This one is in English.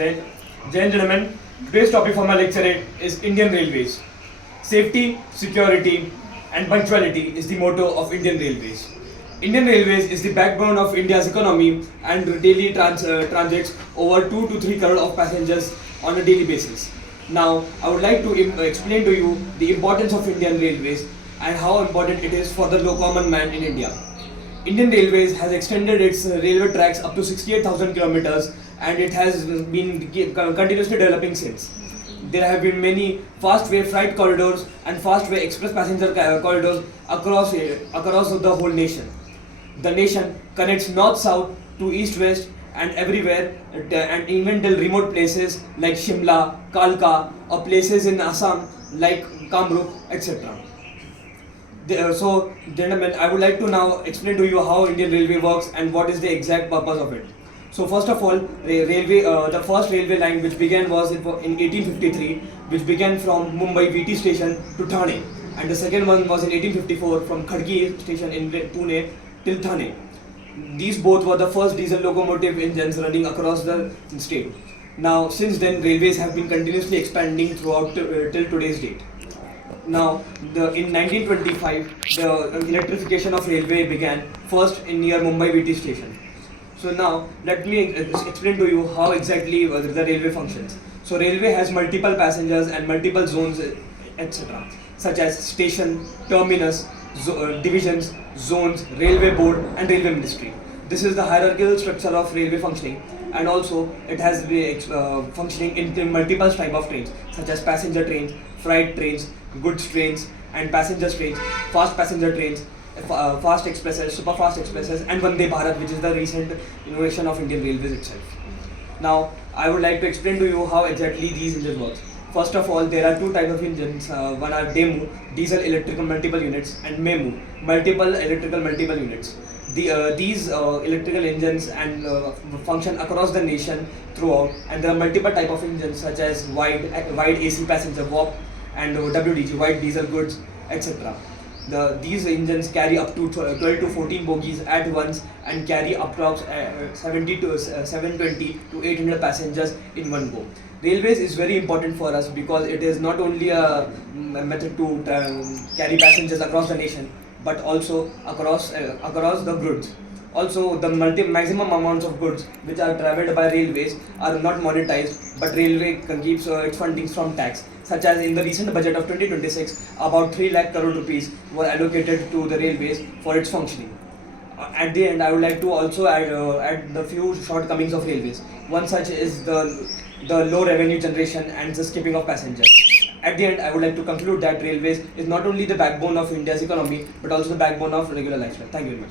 Jai Jai and gentlemen, today's topic for my lecture is Indian Railways. Safety, security, and punctuality is the motto of Indian Railways. Indian Railways is the backbone of India's economy and daily transits over 2 to 3 crore of passengers on a daily basis. Now, I would like to explain to you the importance of Indian Railways and how important it is for the low common man in India. Indian Railways has extended its railway tracks up to 68,000 kilometers and it has been continuously developing since. There have been many fast-way freight corridors and fast-way express passenger corridors across the whole nation. The nation connects north-south to east-west and everywhere, and even till remote places like Shimla, Kalka, or places in Assam like Kamrup, etc. So, gentlemen, I would like to now explain to you how Indian Railway works and what is the exact purpose of it. So, first of all, the first railway line which began was in 1853, which began from Mumbai VT station to Thane, and the second one was in 1854 from Khadki station in Pune till Thane. These both were the first diesel locomotive engines running across the state. Now, since then, railways have been continuously expanding throughout till today's date. Now, in 1925, the electrification of railway began first in near Mumbai VT station. So now, let me explain to you how exactly the railway functions. So, railway has multiple passengers and multiple zones, etc., such as station, terminus, divisions, zones, railway board, and railway ministry. This is the hierarchical structure of railway functioning, and also it has functioning in multiple type of trains, such as passenger trains, freight trains, goods trains, and passenger trains, fast passenger trains, fast expresses, super fast expresses, and Vande Bharat, which is the recent innovation of Indian Railways itself. Now, I would like to explain to you how exactly these engines work. First of all, there are two types of engines. One are DEMU, diesel electrical multiple units, and MEMU, multiple electrical multiple units. These electrical engines and function across the nation throughout, and there are multiple type of engines such as wide AC passenger WAP and WDG, wide diesel goods, etc. These engines carry up to 12 to 14 bogies at once and carry approx 720 to 800 passengers in one go. Railways is very important for us because it is not only a method to carry passengers across the nation, but also across the goods. Also, the maximum amounts of goods which are travelled by railways are not monetized, but railway keeps its fundings from tax. Such as in the recent budget of 2026, about 3 lakh crore rupees were allocated to the railways for its functioning. At the end, I would like to also add the few shortcomings of railways. One such is the low revenue generation and the skipping of passengers. At the end, I would like to conclude that railways is not only the backbone of India's economy, but also the backbone of regular lifestyle. Thank you very much.